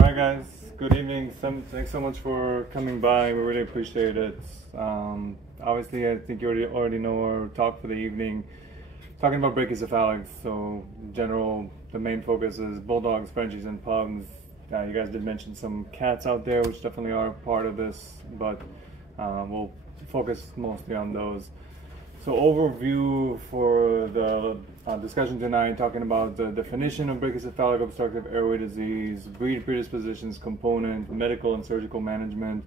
Alright guys, good evening. Thanks so much for coming by. We really appreciate it. Obviously I think you already know our talk for the evening. Talking about brachycephalics, so in general the main focus is bulldogs, Frenchies and pugs. You guys did mention some cats out there which definitely are part of this, but we'll focus mostly on those. So overview for the discussion tonight, talking about the definition of brachycephalic obstructive airway disease, breed predispositions component, medical and surgical management,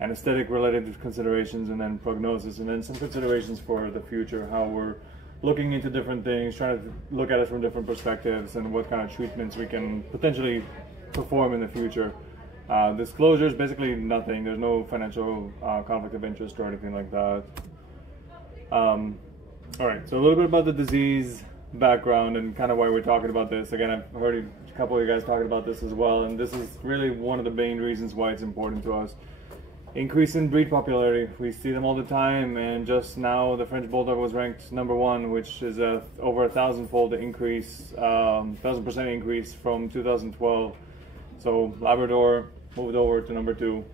anesthetic related considerations, and then prognosis, and then some considerations for the future, how we're looking into different things, trying to look at it from different perspectives, and what kind of treatments we can potentially perform in the future. Disclosures, basically nothing. There's no financial conflict of interest or anything like that. Alright, so a little bit about the disease background and kind of why we're talking about this. Again, I've heard a couple of you guys talking about this as well, and this is really one of the main reasons why it's important to us. Increase in breed popularity. We see them all the time, and just now the French Bulldog was ranked #1, which is over a 1,000-fold increase, 1,000% increase from 2012. So Labrador moved over to #2.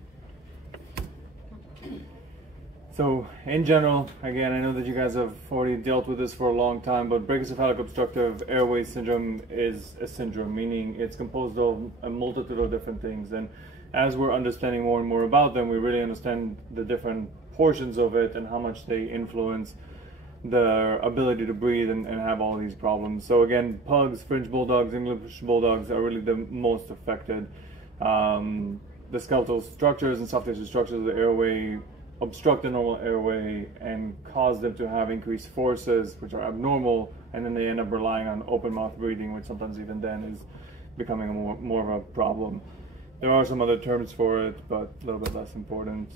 So in general, again, I know that you guys have already dealt with this for a long time, but brachycephalic obstructive airway syndrome is a syndrome, meaning it's composed of a multitude of different things. And as we're understanding more and more about them, we really understand the different portions of it and how much they influence their ability to breathe and have all these problems. So again, pugs, French Bulldogs, English Bulldogs are really the most affected. The skeletal structures and soft tissue structures of the airway obstruct the normal airway and cause them to have increased forces, which are abnormal, and then they end up relying on open mouth breathing, which sometimes even then is becoming more of a problem. There are some other terms for it, but a little bit less important.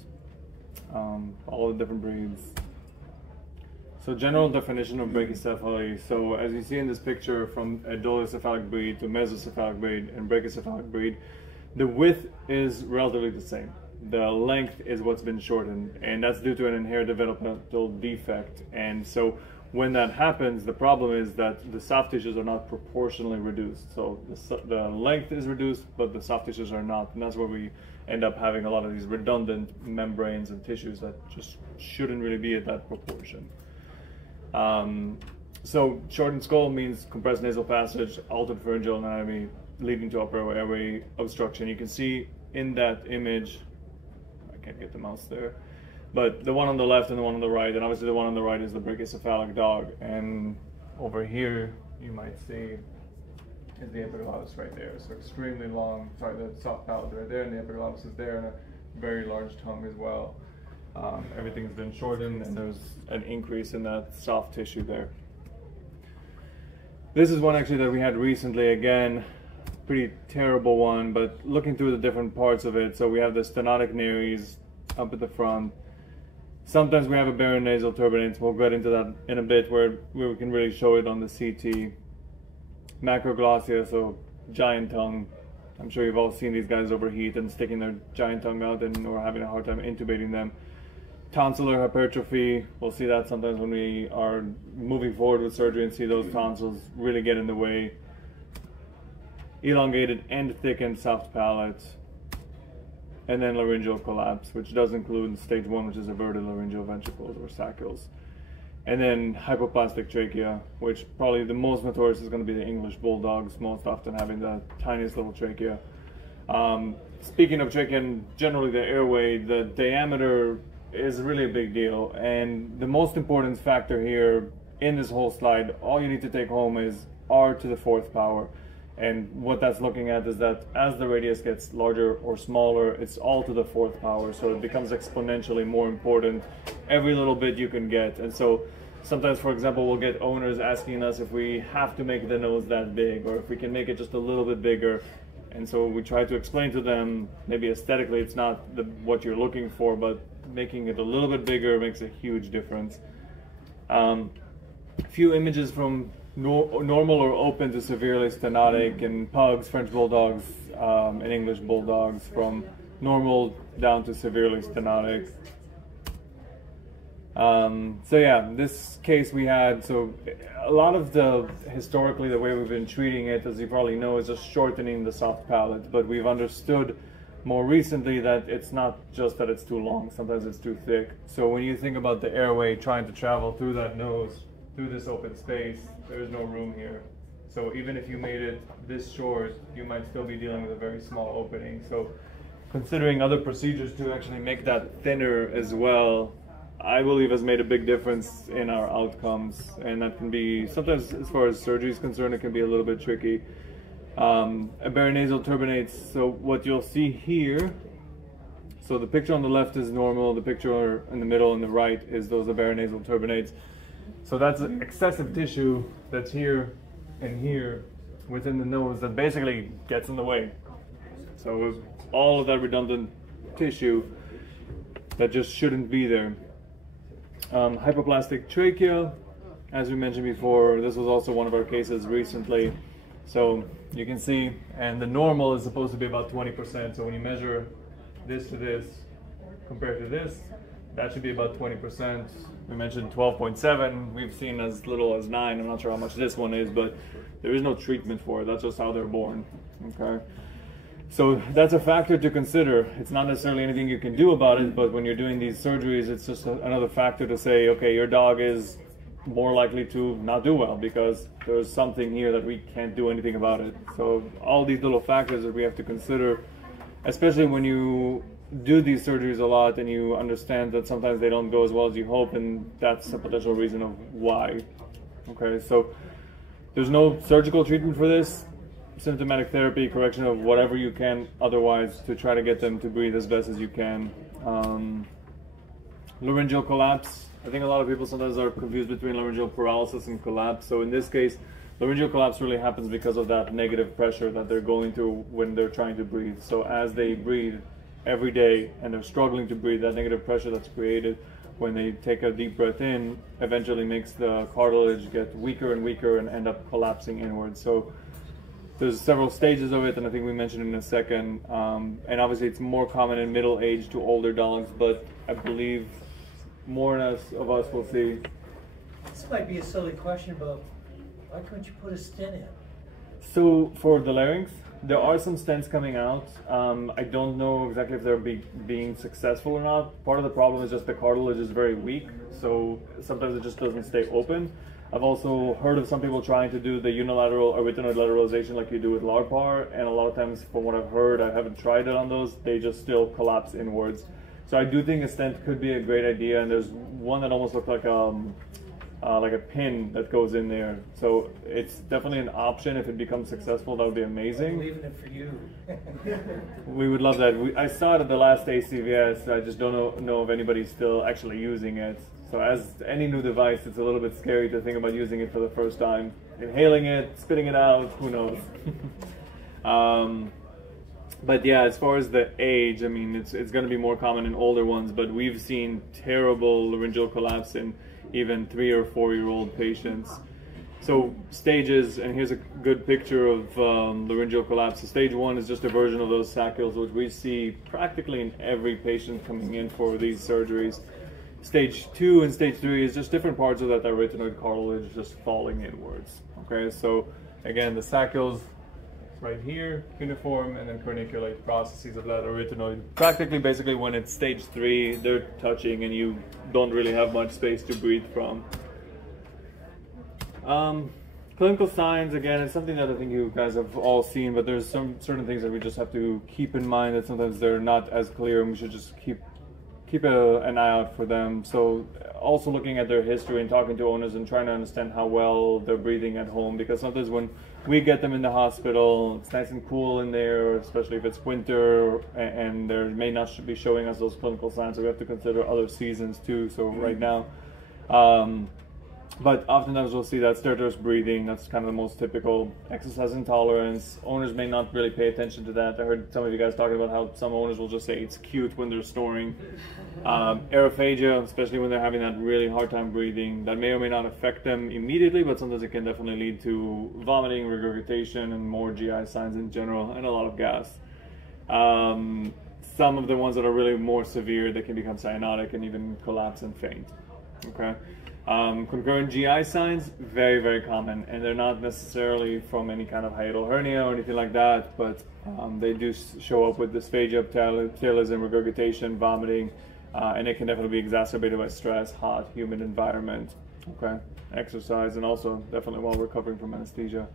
All the different breeds. So general definition of brachycephaly. So as you see in this picture, from a dolichocephalic breed to mesocephalic breed and brachycephalic breed, the width is relatively the same. The length is what's been shortened, and that's due to an inherent developmental defect. And so when that happens, the problem is that the soft tissues are not proportionally reduced. So the length is reduced, but the soft tissues are not, and that's where we end up having a lot of these redundant membranes and tissues that just shouldn't really be at that proportion. So shortened skull means compressed nasal passage, altered pharyngeal anatomy, leading to upper airway obstruction. You can see in that image, can't get the mouse there, but the one on the left and the one on the right, and obviously the one on the right is the brachycephalic dog, and over here you might see is the epiglottis right there. So extremely long, sorry, the soft palate right there, and the epiglottis is there, and a very large tongue as well. Everything's been shortened, and there's an increase in that soft tissue there. This is one actually that we had recently, again, pretty terrible one, but looking through the different parts of it. So we have the stenotic nares up at the front. Sometimes we have a barren nasal turbinates. We'll get into that in a bit, where we can really show it on the CT. Macroglossia, so giant tongue. I'm sure you've all seen these guys overheat and sticking their giant tongue out, and or having a hard time intubating them. Tonsillar hypertrophy, we'll see that sometimes when we are moving forward with surgery and see those tonsils really get in the way. Elongated and thickened soft palate, and then laryngeal collapse, which does include stage 1, which is averted laryngeal ventricles or saccules, and then hypoplastic trachea, which probably the most notorious is going to be the English Bulldogs, most often having the tiniest little trachea. Speaking of trachea and generally the airway, the diameter is really a big deal, and the most important factor here in this whole slide, all you need to take home is R to the 4th power. And what that's looking at is that as the radius gets larger or smaller, it's all to the 4th power. So it becomes exponentially more important every little bit you can get. And so sometimes, for example, we'll get owners asking us if we have to make the nose that big, or if we can make it just a little bit bigger. And so we try to explain to them, maybe aesthetically it's not what you're looking for, but making it a little bit bigger makes a huge difference. A few images from normal or open to severely stenotic in pugs, French Bulldogs, and English Bulldogs, from normal down to severely stenotic. So yeah, this case we had, so a lot of historically the way we've been treating it, as you probably know, is just shortening the soft palate, but we've understood more recently that it's not just that it's too long, sometimes it's too thick. So when you think about the airway trying to travel through that nose, through this open space, there's no room here. So even if you made it this short, you might still be dealing with a very small opening. So considering other procedures to actually make that thinner as well, I believe has made a big difference in our outcomes, and that can be, sometimes as far as surgery is concerned, it can be a little bit tricky. Baronasal turbinates, so what you'll see here, so the picture on the left is normal, the picture in the middle and the right is those baronasal turbinates. So that's excessive tissue that's here and here within the nose that basically gets in the way. So all of that redundant tissue that just shouldn't be there. Hypoplastic trachea, as we mentioned before, this was also one of our cases recently. So you can see, and the normal is supposed to be about 20%. So when you measure this to this compared to this, that should be about 20%. We mentioned 12.7. We've seen as little as 9. I'm not sure how much this one is, but there is no treatment for it. That's just how they're born. Okay. So that's a factor to consider. It's not necessarily anything you can do about it, but when you're doing these surgeries, it's just another factor to say, okay, your dog is more likely to not do well because there's something here that we can't do anything about it. So all these little factors that we have to consider, especially when you do these surgeries a lot and you understand that sometimes they don't go as well as you hope, and that's a potential reason of why. Okay, so there's no surgical treatment for this. Symptomatic therapy, correction of whatever you can otherwise to try to get them to breathe as best as you can. Laryngeal collapse. I think a lot of people sometimes are confused between laryngeal paralysis and collapse. So in this case, laryngeal collapse really happens because of that negative pressure that they're going through when they're trying to breathe. So as they breathe every day and they're struggling to breathe, that negative pressure that's created when they take a deep breath in eventually makes the cartilage get weaker and weaker and end up collapsing inwards. So there's several stages of it, and I think we mentioned in a second. And obviously it's more common in middle age to older dogs, but I believe more of us will see. This might be a silly question, but why couldn't you put a stent in? So for the larynx, there are some stents coming out. I don't know exactly if they're being successful or not. Part of the problem is just the cartilage is very weak, so sometimes it just doesn't stay open. I've also heard of some people trying to do the unilateral arytenoid lateralization like you do with LARPAR, and a lot of times from what I've heard, I haven't tried it on those, they just still collapse inwards. So I do think a stent could be a great idea, and there's one that almost looks like a pin that goes in there. So it's definitely an option. If it becomes successful, that would be amazing. I'm leaving it for you. We would love that. I saw it at the last ACVS. I just don't know if anybody's still actually using it. So as any new device, it's a little bit scary to think about using it for the first time. Inhaling it, spitting it out, who knows? But yeah, as far as the age, I mean, it's going to be more common in older ones, but we've seen terrible laryngeal collapse in even 3 or 4 year old patients. So stages, and here's a good picture of laryngeal collapse. So stage 1 is just a version of those saccules, which we see practically in every patient coming in for these surgeries. Stage 2 and stage 3 is just different parts of that arytenoid cartilage just falling inwards. Okay, so again, the saccules right here, cuneiform, and then corniculate processes of that arytenoid. Practically, basically, when it's stage 3, they're touching and you don't really have much space to breathe from. Clinical signs, again, it's something that I think you guys have all seen, but there's some certain things that we just have to keep in mind that sometimes they're not as clear, and we should just keep an eye out for them. So also looking at their history and talking to owners and trying to understand how well they're breathing at home, because sometimes when we get them in the hospital, it's nice and cool in there, especially if it's winter, and they may not be showing us those clinical signs, so we have to consider other seasons too. So right now, but oftentimes we'll see that stertorous breathing. That's kind of the most typical. Exercise intolerance. Owners may not really pay attention to that. I heard some of you guys talking about how some owners will just say it's cute when they're snoring. Aerophagia, especially when they're having that really hard time breathing. That may or may not affect them immediately, but sometimes it can definitely lead to vomiting, regurgitation, and more GI signs in general, and a lot of gas. Some of the ones that are really more severe, they can become cyanotic and even collapse and faint. Okay. Concurrent GI signs, very, very common, and they're not necessarily from any kind of hiatal hernia or anything like that, but they do show up with dysphagia, ptylism, regurgitation, vomiting, and it can definitely be exacerbated by stress, hot, humid environment, okay, exercise, and also definitely while recovering from anesthesia.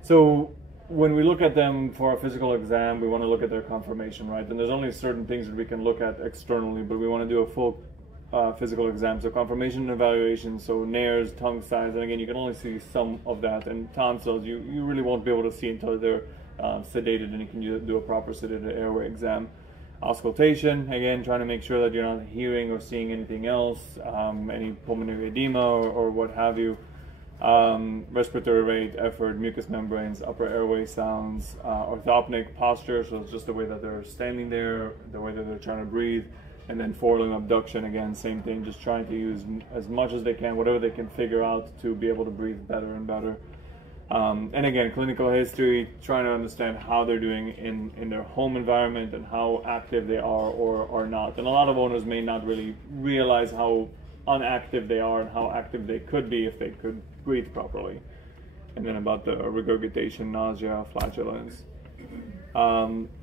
So when we look at them for a physical exam, we want to look at their conformation, right? And there's only certain things that we can look at externally, but we want to do a full physical exam. So conformation and evaluation, so nares, tongue size, and again, you can only see some of that. And tonsils, you really won't be able to see until they're sedated, and you can do a proper sedated airway exam. Auscultation, again, trying to make sure that you're not hearing or seeing anything else, any pulmonary edema or what have you. Respiratory rate, effort, mucous membranes, upper airway sounds, orthopnic posture, so it's just the way that they're standing there, the way that they're trying to breathe, and then forelimb abduction, again, same thing, just trying to use as much as they can, whatever they can figure out to be able to breathe better and better. And again, clinical history, trying to understand how they're doing in their home environment and how active they are or are not. And a lot of owners may not really realize how unactive they are and how active they could be if they could breathe properly. And then about the regurgitation, nausea, flatulence.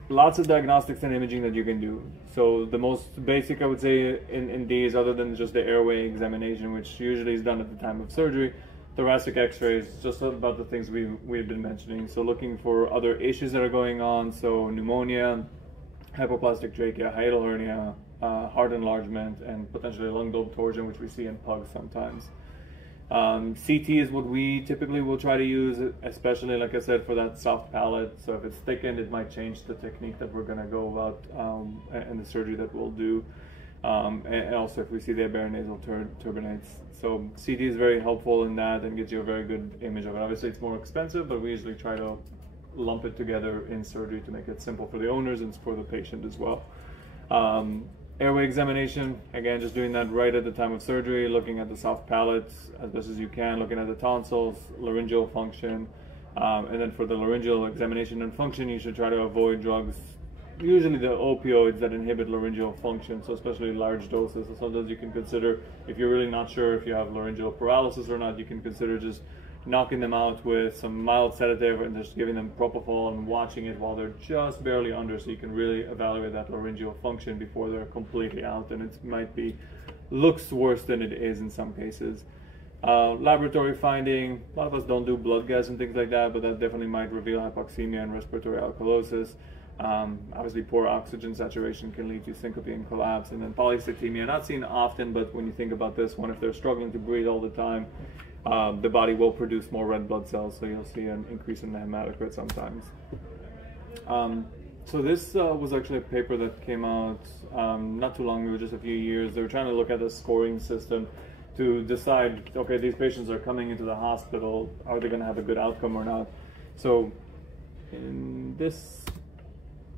Lots of diagnostics and imaging that you can do. So the most basic, I would say, in these, other than just the airway examination, which usually is done at the time of surgery, thoracic x-rays, just about the things we've been mentioning. So looking for other issues that are going on, so pneumonia, hypoplastic trachea, hiatal hernia, heart enlargement, and potentially lung bulb torsion, which we see in pugs sometimes. CT is what we typically will try to use, especially, like I said, for that soft palate. So if it's thickened, it might change the technique that we're going to go about and the surgery that we'll do. And also if we see the abaronasal turbinates. So CT is very helpful in that and gives you a very good image of it. Obviously it's more expensive, but we usually try to lump it together in surgery to make it simple for the owners and for the patient as well. Airway examination, again, just doing that right at the time of surgery, looking at the soft palate as best as you can, looking at the tonsils, laryngeal function, and then for the laryngeal examination and function, you should try to avoid drugs, usually the opioids that inhibit laryngeal function, so especially large doses. So sometimes you can consider, if you're really not sure if you have laryngeal paralysis or not, you can consider just knocking them out with some mild sedative and just giving them propofol and watching it while they're just barely under, so you can really evaluate that laryngeal function before they're completely out, and it might be looks worse than it is in some cases. Laboratory finding, a lot of us don't do blood gas and things like that, but that definitely might reveal hypoxemia and respiratory alkalosis. Obviously poor oxygen saturation can lead to syncope and collapse, and then polycythemia, not seen often, but when you think about this one, if they're struggling to breathe all the time, the body will produce more red blood cells, so you'll see an increase in the hematocrit sometimes. So this was actually a paper that came out not too long ago, just a few years. They were trying to look at the scoring system to decide, okay, these patients are coming into the hospital, are they going to have a good outcome or not? So in this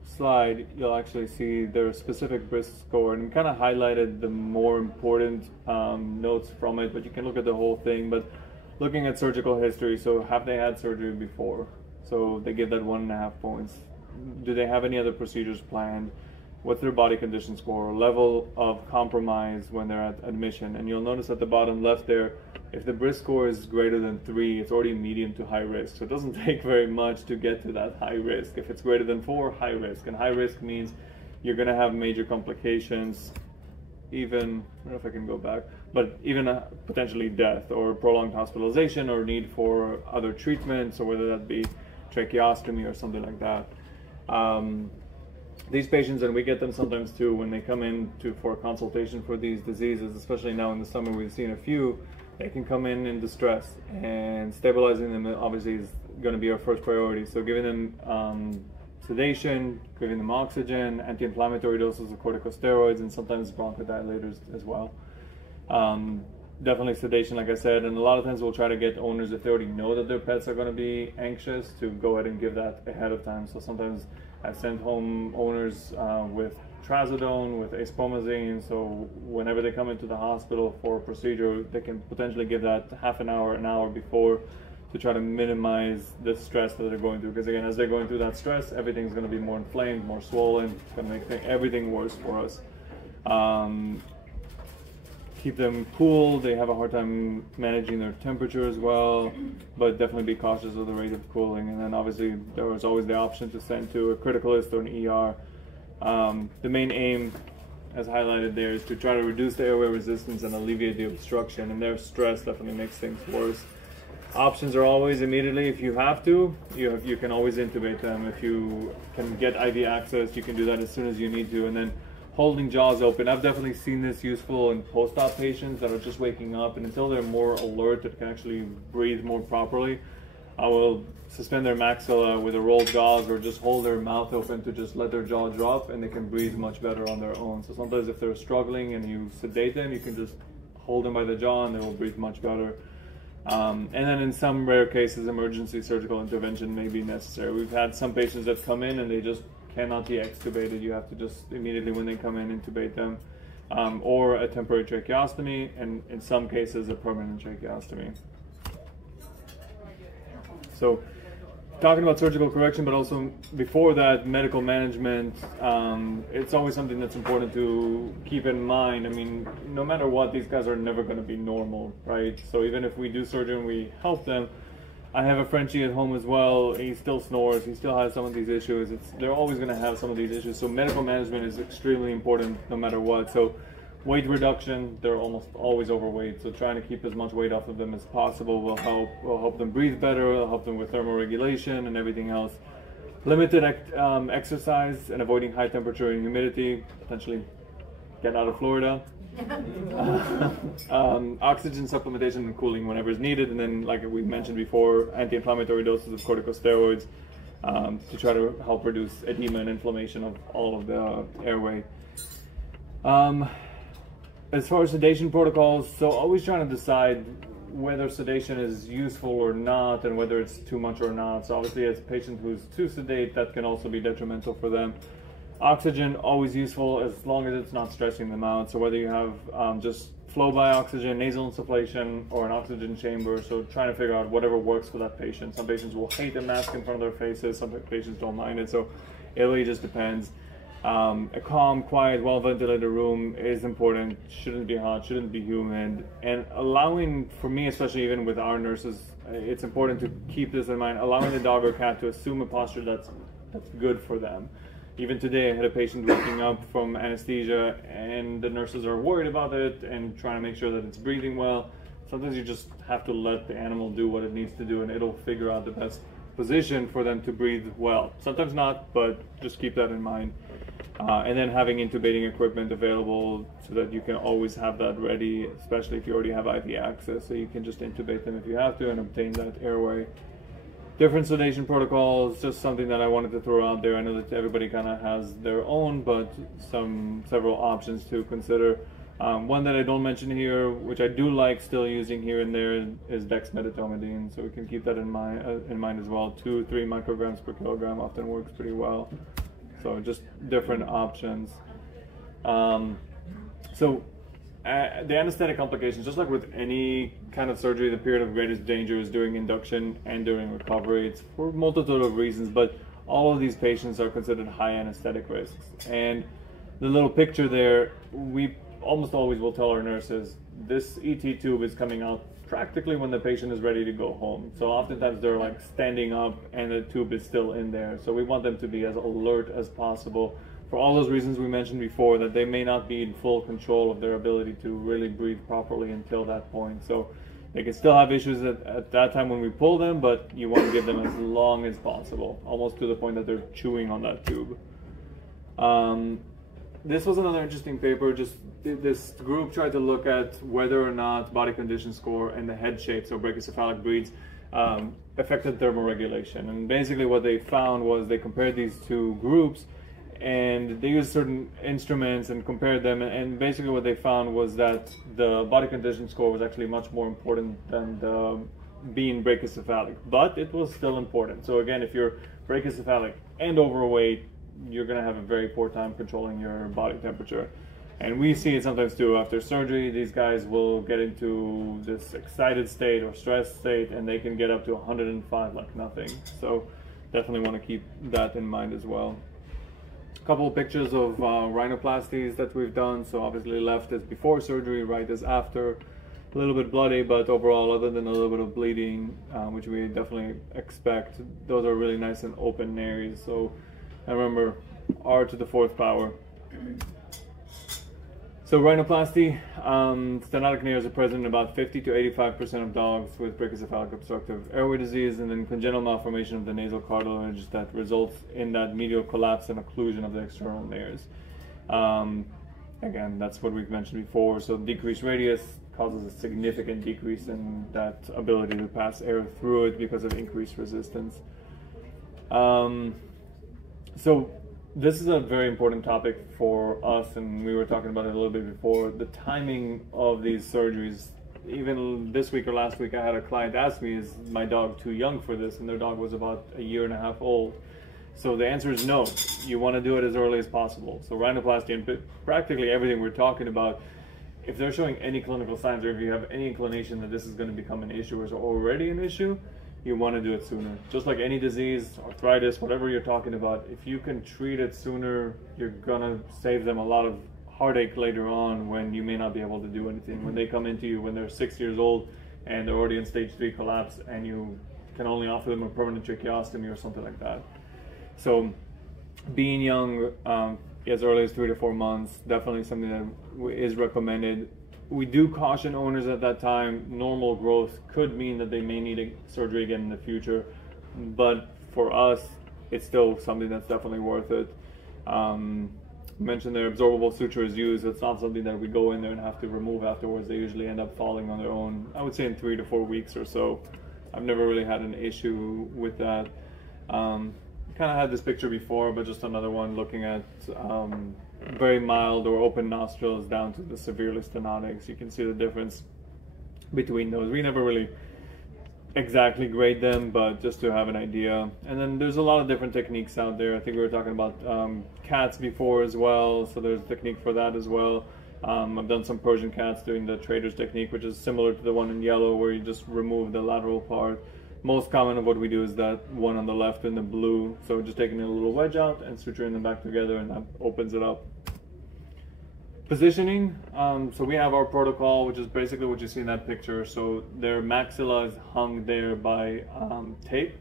slide, you'll actually see their specific BRIS score, and kind of highlighted the more important notes from it, but you can look at the whole thing. But looking at surgical history, so have they had surgery before? So they give that 1.5 points. Do they have any other procedures planned? What's their body condition score? Level of compromise when they're at admission. And you'll notice at the bottom left there, if the BRIS score is greater than 3, it's already medium to high risk. So it doesn't take very much to get to that high risk. If it's greater than 4, high risk. And high risk means you're going to have major complications, even, I don't know if I can go back, but even potentially death or prolonged hospitalization or need for other treatments, or whether that be tracheostomy or something like that. These patients, and we get them sometimes too, when they come in for a consultation for these diseases, especially now in the summer, we've seen a few, they can come in distress, and stabilizing them obviously is going to be our first priority. So giving them sedation, giving them oxygen, anti-inflammatory doses of corticosteroids, and sometimes bronchodilators as well. Definitely sedation, like I said, and a lot of times we'll try to get owners, if they already know that their pets are going to be anxious, to go ahead and give that ahead of time. So sometimes I've sent home owners with trazodone, with aspomazine, so whenever they come into the hospital for a procedure, they can potentially give that half an hour before, to try to minimize the stress that they're going through. Because again, as they're going through that stress, everything's going to be more inflamed, more swollen. It's going to make everything worse for us. keep them cool. They have a hard time managing their temperature as well, but definitely be cautious of the rate of cooling. And then obviously there was always the option to send to a criticalist or an ER. The main aim, as highlighted there, is to try to reduce the airway resistance and alleviate the obstruction, and their stress definitely makes things worse. Options are always immediately, if you have to, you can always intubate them. If you can get IV access, you can do that as soon as you need to. And then holding jaws open. I've definitely seen this useful in post-op patients that are just waking up, and until they're more alert, that can actually breathe more properly, I will suspend their maxilla with a rolled gauze or just hold their mouth open to just let their jaw drop, and they can breathe much better on their own. So sometimes if they're struggling and you sedate them, you can just hold them by the jaw and they will breathe much better. And then in some rare cases, emergency surgical intervention may be necessary. We've had some patients that come in and they just cannot be extubated. You have to just immediately when they come in intubate them, or a temporary tracheostomy, and in some cases a permanent tracheostomy. So talking about surgical correction, but also before that, medical management, it's always something that's important to keep in mind. I mean, no matter what, these guys are never going to be normal, right? So even if we do surgery and we help them, I have a Frenchie at home as well. He still snores. He still has some of these issues. They're always going to have some of these issues. So medical management is extremely important no matter what. So weight reduction, they're almost always overweight. So trying to keep as much weight off of them as possible will help them breathe better, will help them with thermoregulation and everything else. Limited exercise and avoiding high temperature and humidity, potentially get out of Florida. Oxygen supplementation and cooling whenever is needed, and then like we mentioned before, anti-inflammatory doses of corticosteroids to try to help reduce edema and inflammation of all of the airway. As far as sedation protocols, so always trying to decide whether sedation is useful or not and whether it's too much or not. So obviously as a patient who's too sedate, that can also be detrimental for them. Oxygen, always useful as long as it's not stressing them out. So whether you have just flow by oxygen, nasal insufflation, or an oxygen chamber. So trying to figure out whatever works for that patient. Some patients will hate a mask in front of their faces. Some patients don't mind it. So it really just depends. A calm, quiet, well-ventilated room is important. Shouldn't be hot, shouldn't be humid. And allowing, for me especially, even with our nurses, it's important to keep this in mind, allowing the dog or cat to assume a posture that's good for them. Even today I had a patient waking up from anesthesia and the nurses are worried about it and trying to make sure that it's breathing well. Sometimes you just have to let the animal do what it needs to do and it'll figure out the best position for them to breathe well. Sometimes not, but just keep that in mind. And then having intubating equipment available so that you can always have that ready, especially if you already have IV access, so you can just intubate them if you have to and obtain that airway. Different sedation protocols, just something that I wanted to throw out there. I know that everybody kind of has their own, but several options to consider. One that I don't mention here, which I do like still using here and there, is dexmedetomidine. So we can keep that in mind as well. 2-3 micrograms per kilogram often works pretty well. So just different options. The anesthetic complications, just like with any kind of surgery, the period of greatest danger is during induction and during recovery. It's for a multitude of reasons, but all of these patients are considered high anesthetic risks. And the little picture there, we almost always will tell our nurses, this ET tube is coming out practically when the patient is ready to go home. So oftentimes they're like standing up and the tube is still in there. So we want them to be as alert as possible for all those reasons we mentioned before, that they may not be in full control of their ability to really breathe properly until that point. So they can still have issues at that time when we pull them, but you want to give them as long as possible, almost to the point that they're chewing on that tube. This was another interesting paper. Just this group tried to look at whether or not body condition score and the head shape, so brachycephalic breeds, affected thermoregulation. And basically what they found was they compared these two groups and they used certain instruments and compared them, and basically what they found was that the body condition score was actually much more important than the being brachycephalic, but it was still important. So again, if you're brachycephalic and overweight, you're going to have a very poor time controlling your body temperature. And we see it sometimes too. After surgery, these guys will get into this excited state or stressed state, and they can get up to 105 like nothing. So definitely want to keep that in mind as well. couple of pictures of rhinoplasties that we've done. So obviously left is before surgery, right is after. A little bit bloody, but overall, other than a little bit of bleeding, which we definitely expect, those are really nice and open areas. So I remember R to the 4th power. So rhinoplasty, stenotic nares are present in about 50 to 85% of dogs with brachycephalic obstructive airway disease, and then congenital malformation of the nasal cartilage that results in that medial collapse and occlusion of the external nares. Again, that's what we've mentioned before. So decreased radius causes a significant decrease in that ability to pass air through it because of increased resistance. So this is a very important topic for us, and we were talking about it a little bit before. The timing of these surgeries, even this week or last week, I had a client ask me, is my dog too young for this? And their dog was about a year and a half old. So the answer is no. You want to do it as early as possible. So rhinoplasty and practically everything we're talking about, if they're showing any clinical signs or if you have any inclination that this is going to become an issue or is already an issue, you want to do it sooner. Just like any disease, arthritis, whatever you're talking about, if you can treat it sooner, you're going to save them a lot of heartache later on when you may not be able to do anything. When they come into you when they're 6 years old and they're already in stage 3 collapse and you can only offer them a permanent tracheostomy or something like that. So being young, as early as 3 to 4 months, definitely something that is recommended. We do caution owners at that time. Normal growth could mean that they may need a surgery again in the future, but for us, it's still something that's definitely worth it. Mentioned their absorbable suture is used. It's not something that we go in there and have to remove afterwards. They usually end up falling on their own, I would say in 3 to 4 weeks or so. I've never really had an issue with that. Kind of had this picture before, but just another one looking at very mild or open nostrils down to the severely stenotic. You can see the difference between those. We never really exactly grade them, but just to have an idea. And then there's a lot of different techniques out there. I think we were talking about cats before as well, so there's a technique for that as well. I've done some Persian cats doing the trader's technique, which is similar to the one in yellow where you just remove the lateral part. Most common of what we do is that one on the left in the blue. So just taking a little wedge out and suturing them back together, and that opens it up. Positioning, so we have our protocol, which is basically what you see in that picture. So their maxilla is hung there by tape.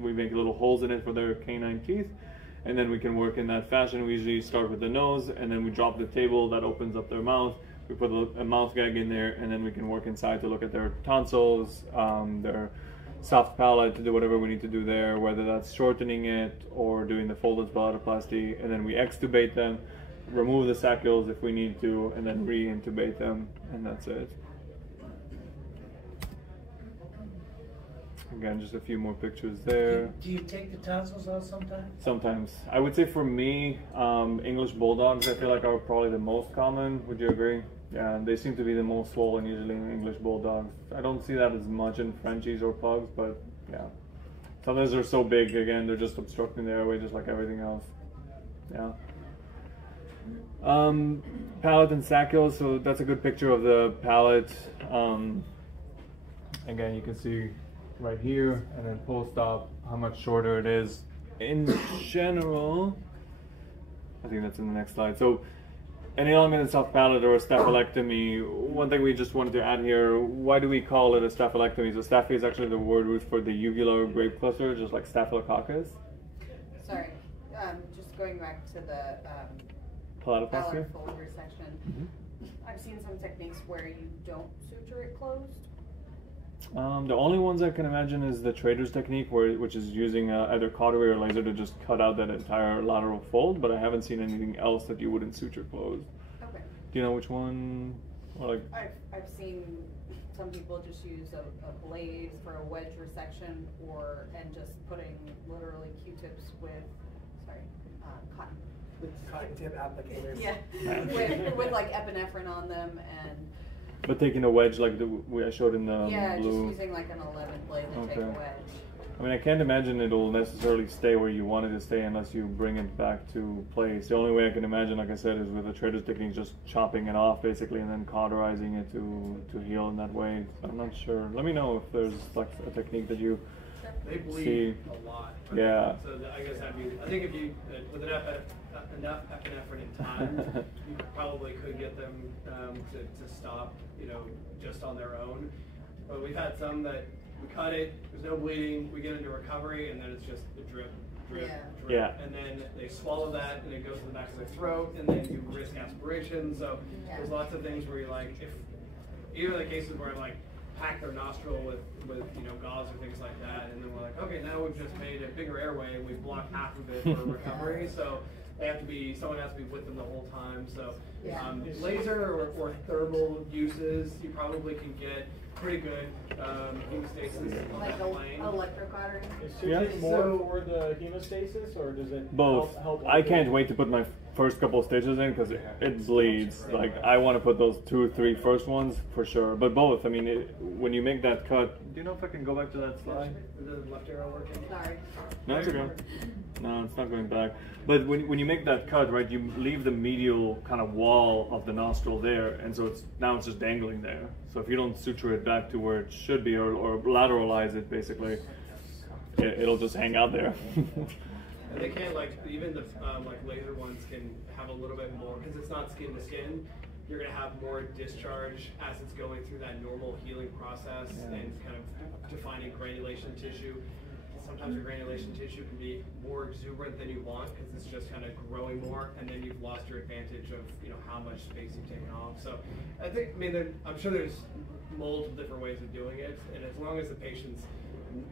We make little holes in it for their canine teeth, and then we can work in that fashion. We usually start with the nose, and then we drop the table that opens up their mouth. We put a mouth gag in there, and then we can work inside to look at their tonsils, their soft palate, to do whatever we need to do there, whether that's shortening it or doing the folded palate, and then we extubate them, remove the saccules if we need to, and then re-intubate them, and that's it. Again, just a few more pictures there. Do you take the tonsils out sometimes? Sometimes. I would say for me, English Bulldogs, I feel like are probably the most common. Would you agree? Yeah, they seem to be the most swollen usually in English Bulldogs. I don't see that as much in Frenchies or Pugs, but yeah. Sometimes they're so big, again, they're just obstructing the airway just like everything else. Yeah. Palate and saccules, so that's a good picture of the palate. Again, you can see right here, and then post-op, how much shorter it is. In general, I think that's in the next slide. So, an elongated soft palate or a staphylectomy, one thing we just wanted to add here, why do we call it a staphylectomy? So staphy is actually the word root for the uvula or grape cluster, just like staphylococcus. Sorry, just going back to the Palatoplasty? fold resection. I've seen some techniques where you don't suture it closed. The only ones I can imagine is the trader's technique, which is using either cautery or laser to just cut out that entire lateral fold, but I haven't seen anything else that you wouldn't suture closed. Okay. Do you know which one? Or like, I've seen some people just use a blade for a wedge resection, and just putting literally Q-tips with, cotton. With cotton tip applicators. Yeah, with like epinephrine on them, and but taking a wedge like I showed in the blue. Just using like an 11 blade to take a wedge. I mean, I can't imagine it'll necessarily stay where you want it to stay unless you bring it back to place. The only way I can imagine, like I said, is with a trader's technique, just chopping it off basically and then cauterizing it to heal in that way. I'm not sure. Let me know if there's like a technique that you They bleed See. a lot. Yeah. So I guess I think if you, with enough epinephrine and time, you probably could get them to stop, just on their own. But we've had some that we cut it, there's no bleeding, we get into recovery, and then it's just a drip, drip, drip. Yeah. And then they swallow that, and it goes to the back of their throat, and then you risk aspiration. So there's lots of things where you're like, even the cases where I'm like, pack their nostril with gauze or things like that, and then we're like, okay, now we've just made a bigger airway and we've blocked half of it for recovery. So someone has to be with them the whole time. So laser or thermal uses, you probably can get pretty good hemostasis on Like that plane. electrocautery. Is suturing more for the hemostasis, or does it Both. help I can't wait to put my first couple of stitches in because it bleeds. Like I want to put those 2 or 3 first ones for sure. But both. I mean, when you make that cut, do you know if I can go back to that slide? Is the left arrow working? Sorry. No, it's okay. No, it's not going back. But when you make that cut, right, you leave the medial kind of wall of the nostril there, and so now it's just dangling there. So if you don't suture it back to where it should be, or lateralize it, basically, it'll just hang out there. And they can't even the laser ones can have a little bit more because it's not skin to skin. You're going to have more discharge as it's going through that normal healing process and kind of defining granulation tissue. Sometimes your granulation tissue can be more exuberant than you want because it's just kind of growing more, and then you've lost your advantage of how much space you've taken off. So I'm sure there's multiple different ways of doing it, and as long as the patient's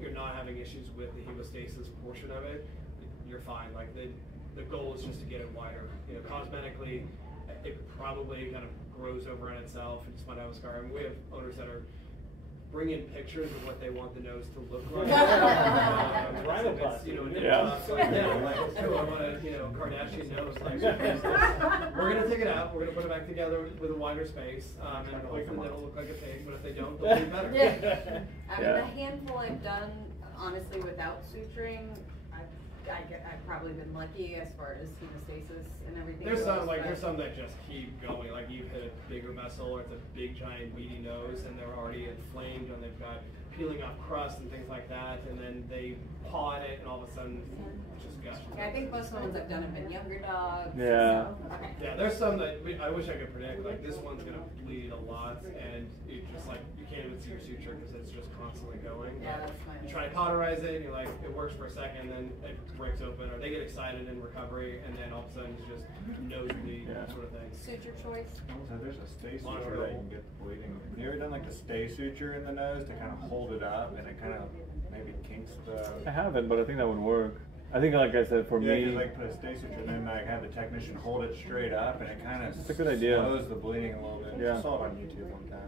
you're not having issues with the hemostasis portion of it, you're fine. Like the goal is just to get it wider. Cosmetically, it probably kind of grows over on itself and just might have a scar. I mean, we have owners that are bring in pictures of what they want the nose to look like. Rhinoplasty. I want a Kardashian nose. We're gonna take it out. We're gonna put it back together with a wider space, and hopefully it'll look like a pig. But if they don't, they'll be better. I mean, the handful I've done, honestly, without suturing, I've probably been lucky as far as hemostasis and everything. There's some that just keep going. Like you've hit a bigger vessel, or it's a big giant meaty nose, and they're already inflamed, and they've got peeling off crust and things like that, and then they paw at it, and all of a sudden it's just gushes. Yeah, I think most of the ones I've done have been younger dogs. Yeah. So, okay. Yeah, there's some that I wish I could predict. Like this one's gonna bleed a lot, and it just you can't even see your suture because it's just constantly going. Yeah, that's fine. You try to cauterize it, and you're like, it works for a second, then it breaks open, or they get excited in recovery, and then all of a sudden it's just nosebleed sort of thing. Suture choice. Also, there's a stay suture that you can get the bleeding. Have you ever done like a stay suture in the nose to kind of hold it up, and it kind of maybe kinks the... I haven't, but I think that would work. I think, like I said, for me, you like put a stay suture, and then have the technician hold it straight up, and it kind of a good idea. slows the bleeding a little bit. Yeah. I saw it on YouTube one time.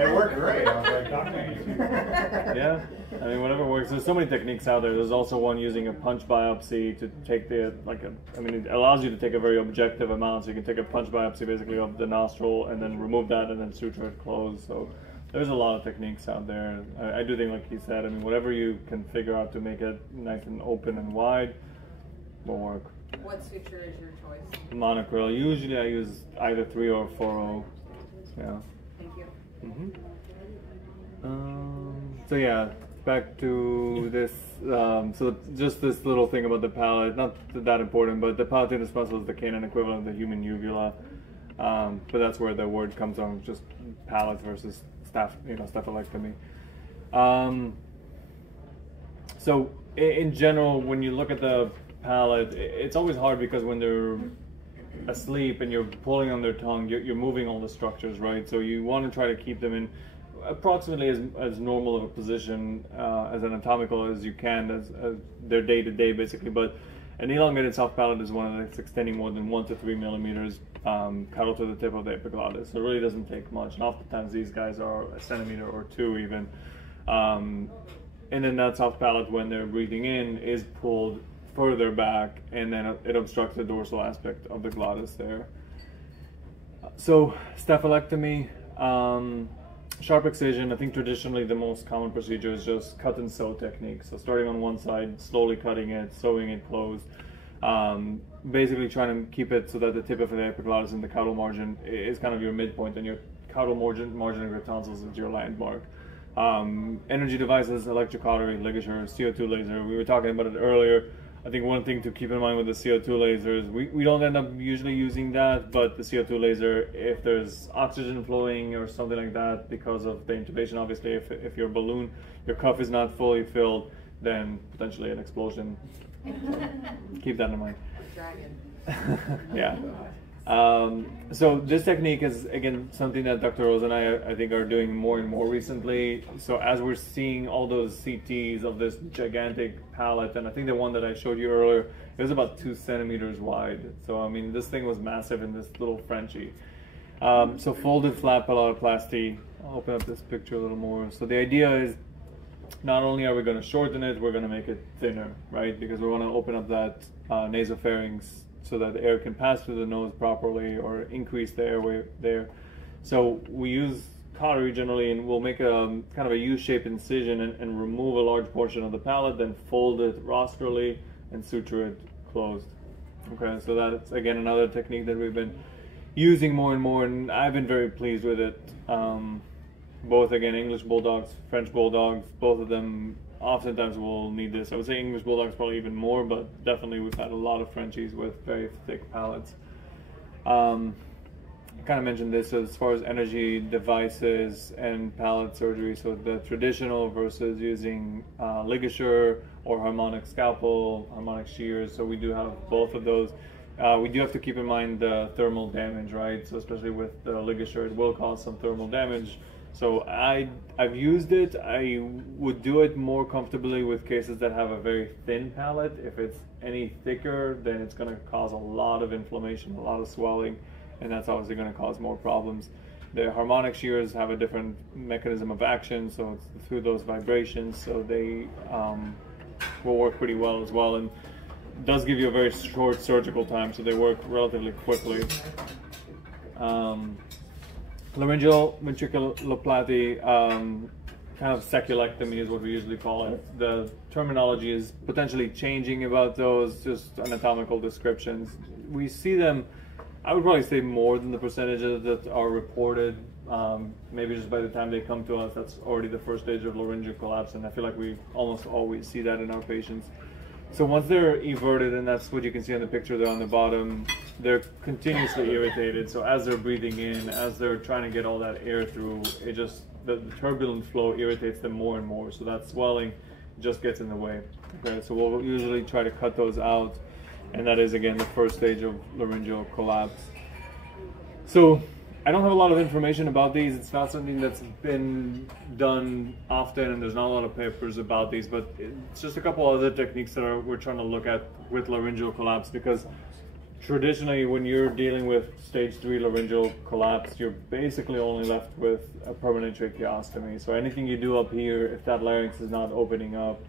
It worked great. I was like, Dr. YouTube. Yeah, I mean, whatever works. There's so many techniques out there. There's also one using a punch biopsy to take it allows you to take a very objective amount. So you can take a punch biopsy basically of the nostril and then remove that and then suture it closed. So there's a lot of techniques out there. I do think, like he said, I mean, whatever you can figure out to make it nice and open and wide will work. What suture is your choice? Monocryl. Usually I use either 3 or 4-0. Yeah. Thank you. So yeah, back to this. So just this little thing about the palate, not that important, but the palatinus muscle is the canine equivalent of the human uvula. But that's where the word comes from, just palate versus staphylectomy. So in general, when you look at the palate, it's always hard because when they're asleep and you're pulling on their tongue, you're moving all the structures, right? So you want to try to keep them in approximately as normal of a position, as anatomical as you can, as their day-to-day basically. But an elongated soft palate is one that's extending more than 1 to 3 millimeters cuddle to the tip of the epiglottis. So it really doesn't take much. And oftentimes these guys are a centimeter or 2 even. And then that soft palate, when they're breathing in, is pulled further back, and then it obstructs the dorsal aspect of the glottis there. So staphylectomy, sharp excision. I think traditionally the most common procedure is just cut and sew technique. So starting on one side, slowly cutting it, sewing it closed. Basically trying to keep it so that the tip of the epiglottis and the caudal margin is kind of your midpoint, and your caudal margin of your tonsils is your landmark. Energy devices, electrocautery, ligature, CO2 laser. We were talking about it earlier. I think one thing to keep in mind with the CO2 laser is we don't end up usually using that, but the CO2 laser, if there's oxygen flowing or something like that because of the intubation, obviously if your balloon, your cuff is not fully filled, then potentially an explosion. Keep that in mind. Dragon. Yeah. So this technique is, again, something that Dr. Rose and I think are doing more and more recently. So as we're seeing all those CTs of this gigantic pallet, and I think the one that I showed you earlier, it was about 2 centimeters wide. So I mean, this thing was massive in this little Frenchie. So folded flat palletoplasty. I'll open up this picture a little more. So the idea is, not only are we going to shorten it, we're going to make it thinner, right? Because we want to open up that nasopharynx so that the air can pass through the nose properly, or increase the airway there. So we use cautery generally, and we'll make a kind of a U-shaped incision and remove a large portion of the palate, then fold it rostrally and suture it closed. Okay, so that's again another technique that we've been using more and more, and I've been very pleased with it. Both, again, English bulldogs, French bulldogs, both of them oftentimes will need this. I would say English bulldogs probably even more, but definitely we've had a lot of Frenchies with very thick palates. I kind of mentioned this as far as energy devices and palate surgery. So the traditional versus using ligature or harmonic scalpel, harmonic shears. So we do have both of those. We do have to keep in mind the thermal damage, right? So especially with the ligature, it will cause some thermal damage. So I've used it. I would do it more comfortably with cases that have a very thin palate. If it's any thicker, then it's going to cause a lot of inflammation, a lot of swelling, and that's obviously going to cause more problems. The harmonic shears have a different mechanism of action, so it's through those vibrations, so they will work pretty well as well, and does give you a very short surgical time, so they work relatively quickly. Laryngeal ventriculoplasty, kind of seculectomy is what we usually call it. The terminology is potentially changing about those, just anatomical descriptions. We see them, I would probably say more than the percentages that are reported. Maybe just by the time they come to us, that's already the first stage of laryngeal collapse, and I feel like we almost always see that in our patients. So once they're everted, and that's what you can see on the picture there on the bottom, they're continuously irritated. So as they're breathing in, as they're trying to get all that air through, it just, the turbulent flow irritates them more and more. So that swelling just gets in the way. Okay, so we'll usually try to cut those out. And that is, again, the first stage of laryngeal collapse. So I don't have a lot of information about these. It's not something that's been done often, and there's not a lot of papers about these, but it's just a couple other techniques that we're trying to look at with laryngeal collapse, because traditionally when you're dealing with stage 3 laryngeal collapse, you're basically only left with a permanent tracheostomy. So anything you do up here, if that larynx is not opening up,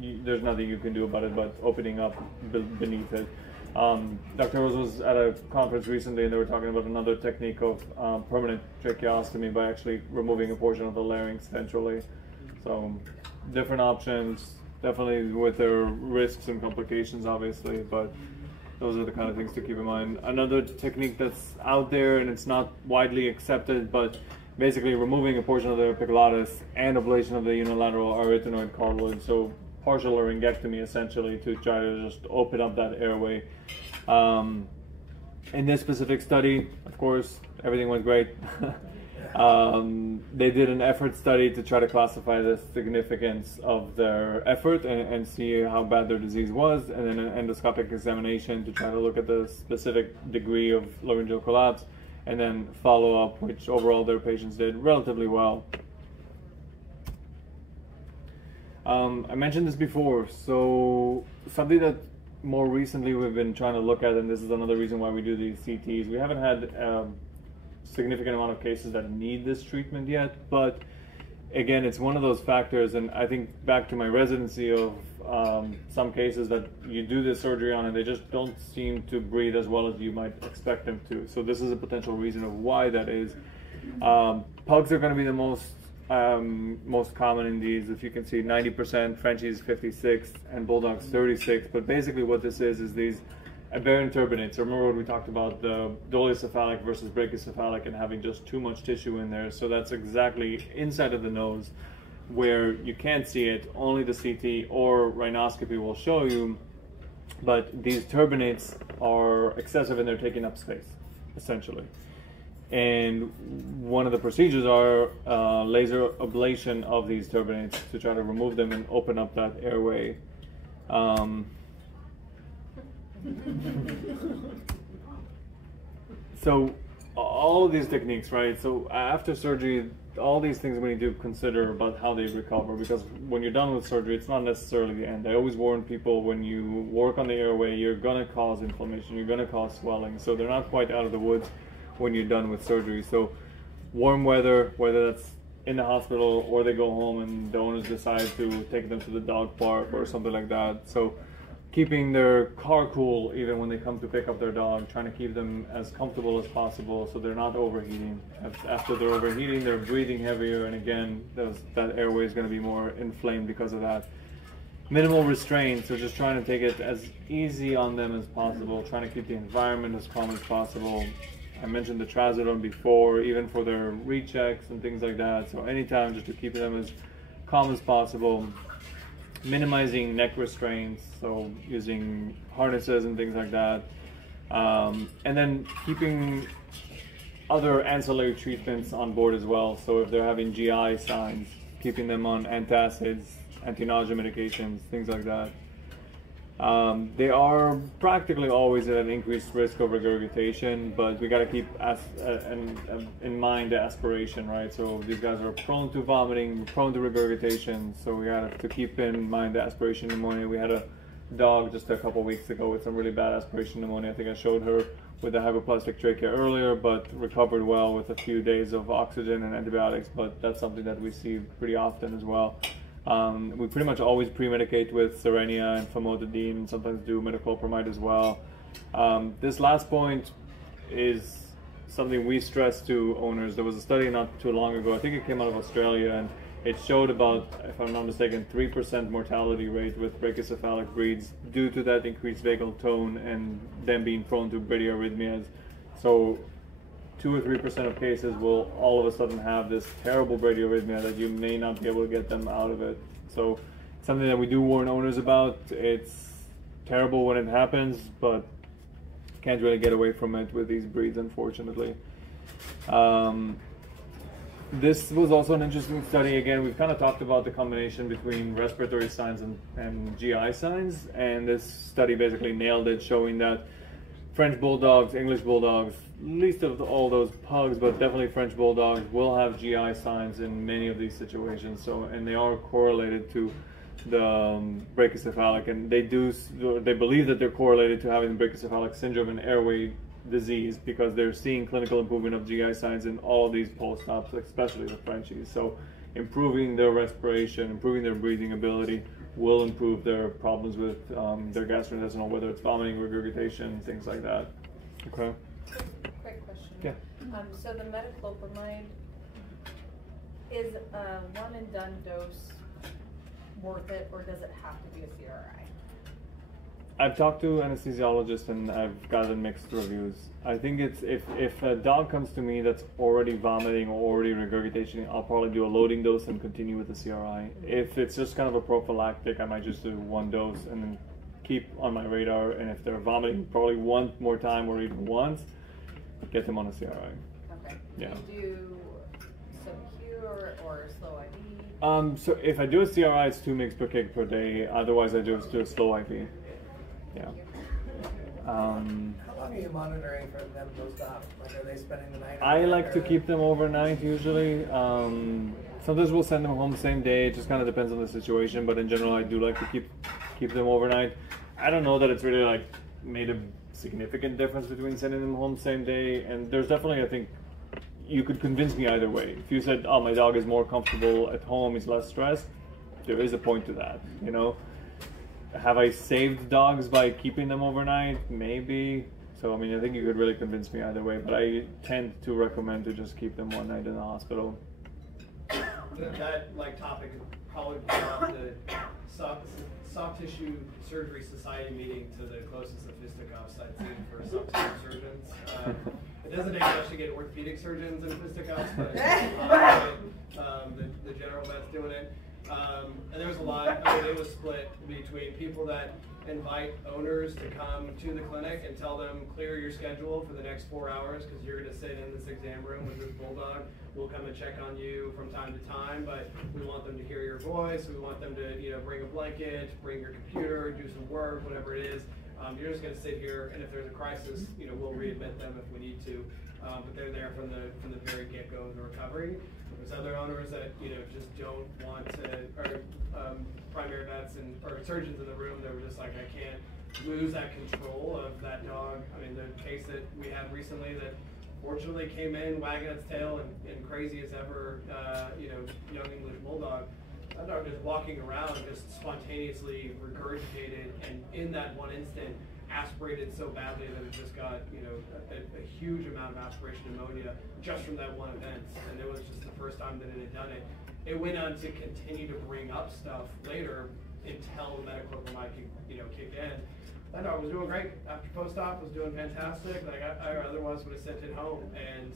there's nothing you can do about it but opening up beneath it. Dr. Rose was at a conference recently, and they were talking about another technique of permanent tracheostomy by actually removing a portion of the larynx ventrally. So different options, definitely with their risks and complications, obviously, but those are the kind of things to keep in mind. Another technique that's out there, and it's not widely accepted, but basically removing a portion of the epiglottis and ablation of the unilateral arytenoid cartilage. So partial laryngectomy, essentially, to try to just open up that airway. In this specific study, of course, everything went great. They did an effort study to try to classify the significance of their effort and see how bad their disease was, and then an endoscopic examination to try to look at the specific degree of laryngeal collapse, and then follow up, which overall their patients did relatively well. I mentioned this before, so something that more recently we've been trying to look at, and this is another reason why we do these CTs. We haven't had a significant amount of cases that need this treatment yet, but again, it's one of those factors, and I think back to my residency of some cases that you do this surgery on and they just don't seem to breathe as well as you might expect them to. So this is a potential reason of why that is. Pugs are going to be the most common in these. If you can see, 90%, Frenchies 56, and Bulldogs 36. But basically what this is these aberrant turbinates. So remember when we talked about the dolichocephalic versus brachycephalic and having just too much tissue in there. So that's exactly inside of the nose. where you can't see it, only the CT or rhinoscopy will show you, but these turbinates are excessive and they're taking up space, essentially. And one of the procedures are laser ablation of these turbinates to try to remove them and open up that airway. So all of these techniques, right? So after surgery, all these things we need to consider about how they recover, because when you're done with surgery, it's not necessarily the end. I always warn people, when you work on the airway, you're gonna cause inflammation, you're gonna cause swelling, so they're not quite out of the woods when you're done with surgery. So warm weather, whether that's in the hospital or they go home and the owners decide to take them to the dog park or something like that. So keeping their car cool even when they come to pick up their dog, trying to keep them as comfortable as possible so they're not overheating. After they're overheating, they're breathing heavier, and again, that airway is going to be more inflamed because of that. Minimal restraint, so just trying to take it as easy on them as possible, trying to keep the environment as calm as possible. I mentioned the trazodone before, even for their rechecks and things like that. So anytime, just to keep them as calm as possible. Minimizing neck restraints, so using harnesses and things like that. And then keeping other ancillary treatments on board as well. So if they're having GI signs, keeping them on antacids, anti-nausea medications, things like that. They are practically always at an increased risk of regurgitation, but we got to keep in mind the aspiration, right? So these guys are prone to vomiting, prone to regurgitation, so we got to keep in mind the aspiration pneumonia. We had a dog just a couple weeks ago with some really bad aspiration pneumonia. I think I showed her with the hypoplastic trachea earlier, but recovered well with a few days of oxygen and antibiotics, but that's something that we see pretty often as well. We pretty much always pre-medicate with Serenia and famotidine, and sometimes do metoclopramide as well. This last point is something we stress to owners. There was a study not too long ago, I think it came out of Australia, and it showed about, if I'm not mistaken, 3% mortality rate with brachycephalic breeds due to that increased vagal tone and them being prone to bradyarrhythmias. So 2 or 3% of cases will all of a sudden have this terrible bradyarrhythmia that you may not be able to get them out of it. So something that we do warn owners about. It's terrible when it happens, but can't really get away from it with these breeds, unfortunately. This was also an interesting study. Again, we've kind of talked about the combination between respiratory signs and GI signs, and this study basically nailed it, showing that French bulldogs, English bulldogs, least of all those pugs, but definitely French bulldogs will have GI signs in many of these situations. So, and they are correlated to the brachycephalic, and they believe that they're correlated to having brachycephalic syndrome and airway disease, because they're seeing clinical improvement of GI signs in all of these post-ops, especially the Frenchies. So improving their respiration, improving their breathing ability will improve their problems with their gastrointestinal, whether it's vomiting, regurgitation, things like that. Okay. Quick question. Yeah. So the metoclopramide, is a one and done dose worth it, or does it have to be a CRI? I've talked to anesthesiologists and I've gotten mixed reviews. I think it's if a dog comes to me that's already vomiting or already regurgitating, I'll probably do a loading dose and continue with the CRI. If it's just kind of a prophylactic, I might just do one dose and then keep on my radar. And if they're vomiting probably one more time or even once, get them on a CRI. Okay. Yeah. Do you do sub-Q or slow IV? So if I do a CRI, it's 2 mg per kg per day. Otherwise, I just do a slow IV. Yeah. How long are you monitoring for them post-op? Like, are they spending the night? I like to keep them overnight usually. Sometimes we'll send them home same day. It just kind of depends on the situation, but in general, I do like to keep them overnight. I don't know that it's really like made a significant difference between sending them home same day, and there's definitely, I think, you could convince me either way. If you said, oh, my dog is more comfortable at home, he's less stressed, there is a point to that, you know. Have I saved dogs by keeping them overnight? Maybe. So, I mean, I think you could really convince me either way, but I tend to recommend to just keep them one night in the hospital. That like topic is probably brought the soft tissue surgery society meeting to the closest of fisticuffs I'd seen for soft tissue surgeons. It doesn't take much to get orthopedic surgeons in fisticuffs, but the general vet's doing it. And there was a lot. I mean, it was split between people that invite owners to come to the clinic and tell them clear your schedule for the next 4 hours because you're going to sit in this exam room with this bulldog. We'll come and check on you from time to time, but we want them to hear your voice. We want them to, bring a blanket, bring your computer, do some work, whatever it is. You're just going to sit here, and if there's a crisis, we'll readmit them if we need to. But they're there from the very get-go of the recovery. There's other owners that just don't want to, or primary vets or surgeons in the room that were just like, I can't lose that control of that dog. I mean, the case that we had recently that fortunately came in wagging its tail and crazy as ever, young English bulldog. That dog just walking around, just spontaneously regurgitated, and in that one instant, aspirated so badly that it just got, a huge amount of aspiration pneumonia just from that one event. And it was just the first time that it had done it. It went on to continue to bring up stuff later until the medical equipment, kicked in. That dog was doing great. After post-op, was doing fantastic. Like I otherwise would have sent it home. And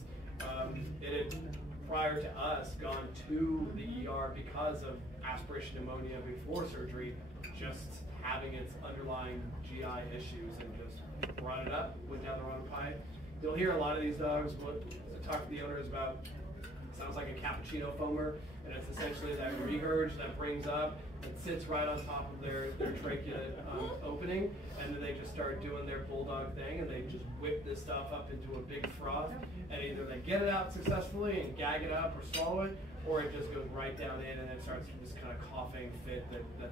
it had, prior to us, gone to the ER because of aspiration pneumonia before surgery, just having its underlying GI issues, and just brought it up, went down the wrong pipe. You'll hear a lot of these dogs, what I talk to the owners about, sounds like a cappuccino foamer, and it's essentially that regurg that brings up, it sits right on top of their trachea opening, and then they just start doing their bulldog thing, and they just whip this stuff up into a big froth, and either they get it out successfully and gag it up or swallow it, or it just goes right down in and then starts this kind of coughing fit that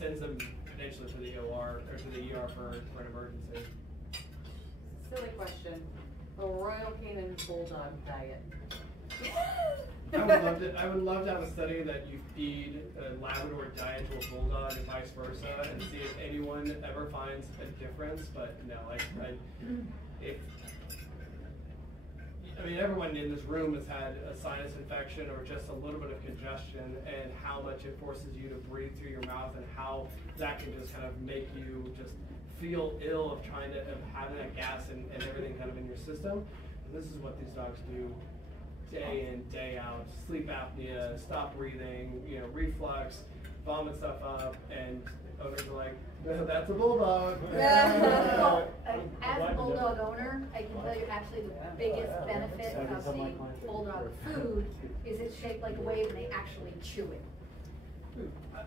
sends them potentially to the OR or to the ER for an emergency. Silly question. A Royal Canin Bulldog diet. I would love to have a study that you feed a Labrador diet to a bulldog and vice versa, and see if anyone ever finds a difference. But no, everyone in this room has had a sinus infection or just a little bit of congestion, and how much it forces you to breathe through your mouth, and how that can just kind of make you just feel ill of having that gas and everything kind of in your system. And this is what these dogs do day in, day out. Sleep apnea, stop breathing, reflux, vomit stuff up, and owners are like, that's a bulldog. Well, as a bulldog owner, I can tell you actually the biggest benefit of the bulldog food is it's shaped like a wave and they actually chew it.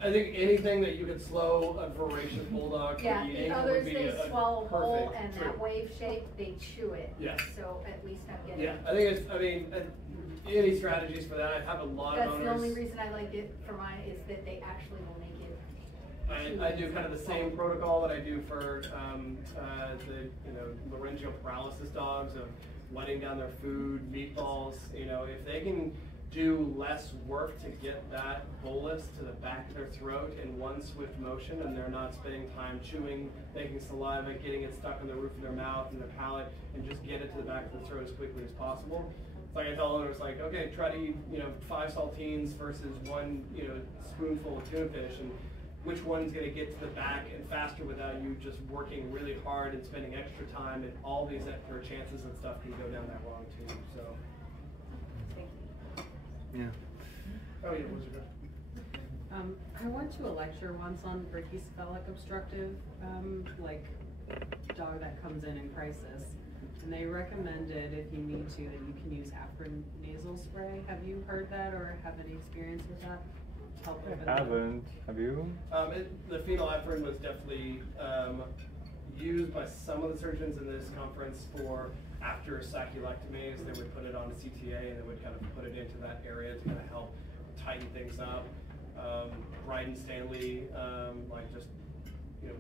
I think anything that you could slow a voracious bulldog from eating the others would be they swallow whole, perfect. and that wave shape they chew it. Yeah. So at least I'm getting. Yeah, I think any strategies for that? I have a lot of owners. That's the only reason I like it for mine is that they actually will make it. I do kind of the same protocol that I do for the laryngeal paralysis dogs of letting down their food, meatballs. If they can do less work to get that bolus to the back of their throat in one swift motion, and they're not spending time chewing, making saliva, getting it stuck on the roof of their mouth and their palate, and just get it to the back of the throat as quickly as possible. It's like I tell owners, okay, try to eat 5 saltines versus 1 spoonful of tuna fish, and which one's going to get to the back and faster without you just working really hard and spending extra time, and all these extra chances and stuff can go down that wrong too. So. Yeah. Oh yeah, what was your question? I went to a lecture once on brachycephalic obstructive, dog that comes in crisis, and they recommended, if you need to, that you can use Afrin nasal spray. Have you heard that or have any experience with that? I haven't. Have you? The phenylephrine was definitely used by some of the surgeons in this conference for after sacculectomies. They would put it on a CTA and they would kind of put it into that area to kind of help tighten things up. Bryden Stanley,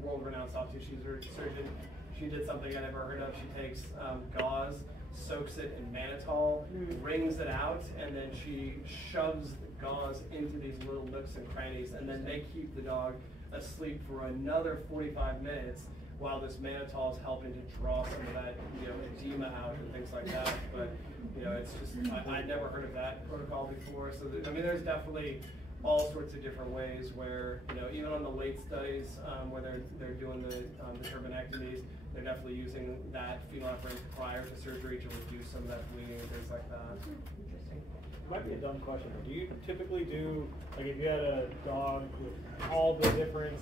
world-renowned soft tissue surgeon, she did something I never heard of. She takes gauze, soaks it in mannitol, wrings it out, and then she shoves the gauze into these little nooks and crannies, and then they keep the dog asleep for another 45 minutes while this mannitol is helping to draw some of that edema out and things like that. But it's just I'd never heard of that protocol before. So there's definitely all sorts of different ways where, you know, even on the late studies where they're doing the turbinectomies, they're definitely using that phenylephrine prior to surgery to reduce some of that bleeding and things like that. Might be a dumb question, but do you typically do, like if you had a dog with all the different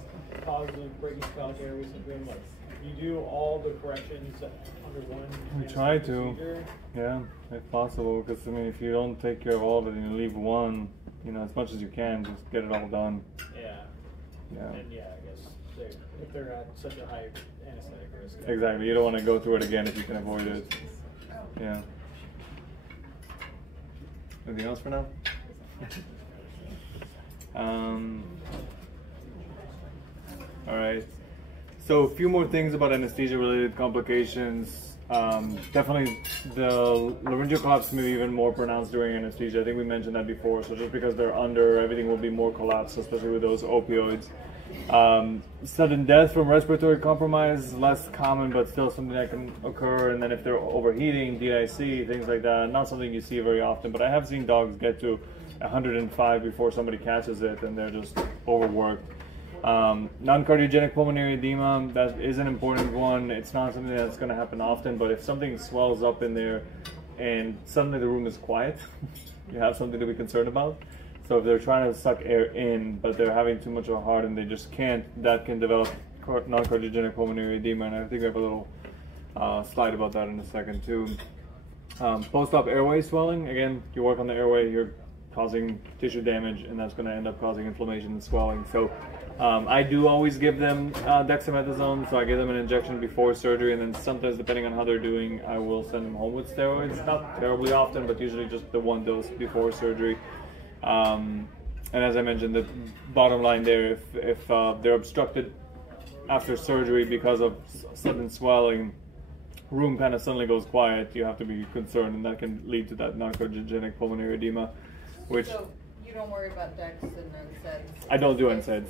causes of breaking cephalic airway syndrome, like you do all the corrections under one We try to, procedure? yeah, if possible, because I mean, if you don't take care of all of it and you leave one, you know, as much as you can, just get it all done. Yeah. Yeah. And yeah, I guess if they're at such a high anesthetic risk. Exactly. You don't want to go through it again if you can avoid it. Yeah. Anything else for now? All right. So a few more things about anesthesia-related complications. Definitely the laryngeal collapse may be even more pronounced during anesthesia. I think we mentioned that before. So just because they're under, everything will be more collapsed, especially with those opioids. Sudden death from respiratory compromise, less common, but still something that can occur. And then if they're overheating, DIC, things like that, not something you see very often. But I have seen dogs get to 105 before somebody catches it, and they're just overworked. Non-cardiogenic pulmonary edema, that is an important one. It's not something that's going to happen often, but if something swells up in there and suddenly the room is quiet, you have something to be concerned about. So if they're trying to suck air in, but they're having too much of a heart and they just can't, that can develop non-cardiogenic pulmonary edema, and I think I have a little slide about that in a second too. Post-op airway swelling, again, you work on the airway, you're causing tissue damage, and that's going to end up causing inflammation and swelling. So I do always give them dexamethasone, so I give them an injection before surgery, and then sometimes, depending on how they're doing, I will send them home with steroids. Not terribly often, but usually just the one dose before surgery. And as I mentioned, the bottom line there, if they're obstructed after surgery because of sudden swelling, room kind of suddenly goes quiet, you have to be concerned, and that can lead to that non-cardiogenic pulmonary edema, which... So you don't worry about Dex and NSAIDs? I don't do NSAIDs.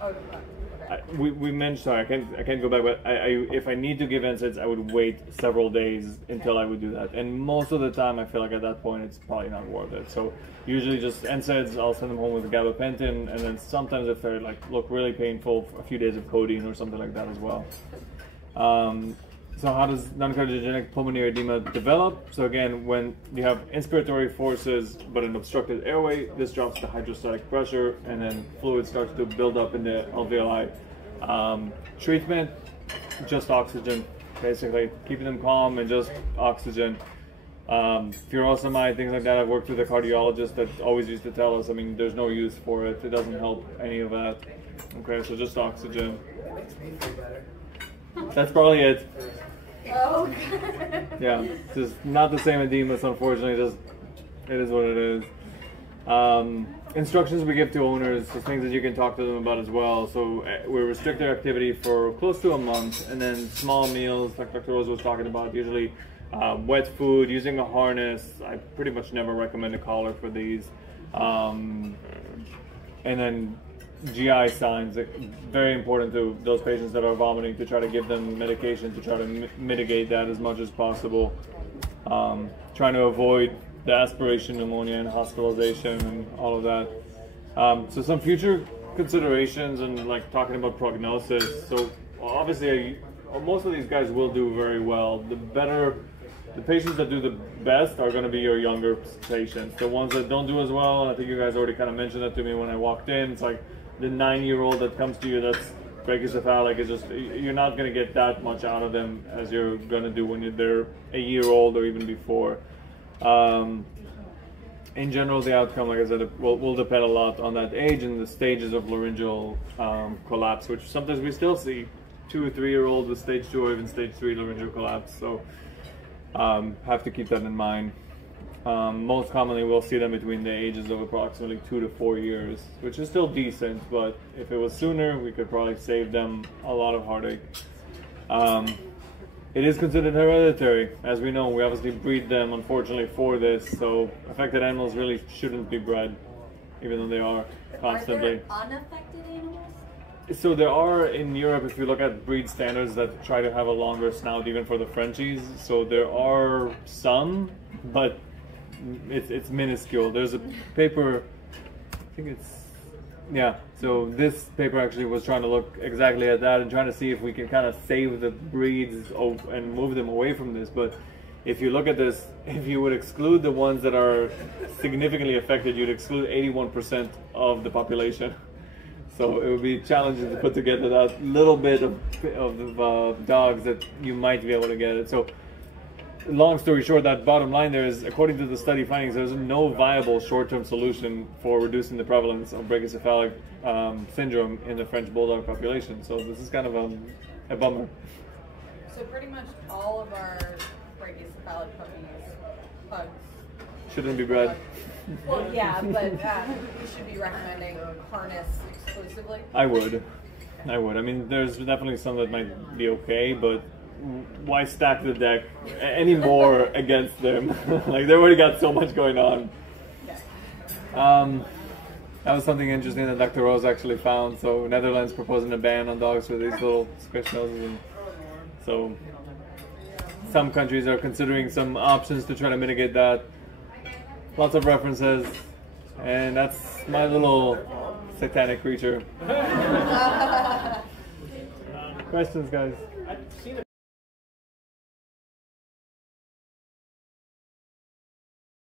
Oh, okay. We mentioned, sorry, I can't go back, but if I need to give NSAIDs, I would wait several days until I would do that. And most of the time, I feel like at that point, it's probably not worth it. So usually just NSAIDs, I'll send them home with gabapentin, and then sometimes if they're like, look really painful, a few days of codeine or something like that as well. So how does non-cardiogenic pulmonary edema develop? So again, when you have inspiratory forces but an obstructed airway, this drops the hydrostatic pressure, and then fluid starts to build up in the alveoli. Treatment, just oxygen, basically. Keeping them calm and just oxygen. Furosemide, things like that, I've worked with a cardiologist that always used to tell us, I mean, there's no use for it. It doesn't help any of that. Okay, so just oxygen. It makes me feel better. That's probably it. Oh. Yeah, just not the same edemas, unfortunately. Just it is what it is. Instructions we give to owners, so things that you can talk to them about as well. So we restrict their activity for close to a month, and then small meals, like Dr. Rose was talking about, usually wet food, using a harness. I pretty much never recommend a collar for these. And then GI signs, very important to those patients that are vomiting, to try to give them medication to try to mitigate that as much as possible. Trying to avoid the aspiration pneumonia and hospitalization and all of that. So some future considerations and like talking about prognosis. So obviously most of these guys will do very well. The patients that do the best are going to be your younger patients. The ones that don't do as well, I think you guys already kind of mentioned that to me when I walked in. It's like the 9-year-old that comes to you that's brachycephalic is just, you're not going to get that much out of them as you're going to do when they're a year old or even before. In general, the outcome, like I said, will depend a lot on that age and the stages of laryngeal collapse, which sometimes we still see 2 or 3-year-olds with stage 2 or even stage 3 laryngeal collapse. So have to keep that in mind. Most commonly, we'll see them between the ages of approximately 2 to 4 years, which is still decent, but if it was sooner, we could probably save them a lot of heartache. It is considered hereditary. As we know, we obviously breed them, unfortunately, for this, so affected animals really shouldn't be bred, even though they are constantly. Are there unaffected animals? So there are in Europe, if you look at breed standards that try to have a longer snout even for the Frenchies, so there are some, but it's minuscule. There's a paper, I think it's Yeah, so this paper actually was trying to look exactly at that and trying to see if we can kind of save the breeds and move them away from this. But if you look at this, if you would exclude the ones that are significantly affected, you'd exclude 81% of the population. So it would be challenging to put together that little bit of dogs that you might be able to get it. So long story short, that bottom line there is, according to the study findings, there's no viable short-term solution for reducing the prevalence of brachycephalic syndrome in the French Bulldog population. So this is kind of a bummer. So pretty much all of our brachycephalic pugs Shouldn't be bred. Well, yeah, but we should be recommending harness exclusively. I would. I mean, there's definitely some that might be okay, but why stack the deck any more against them? Like, they already got so much going on. That was something interesting that Dr. Rose actually found. So Netherlands proposing a ban on dogs with these little squish noses, and so some countries are considering some options to try to mitigate that. Lots of references, and that's my little satanic creature. Questions, guys? I've seen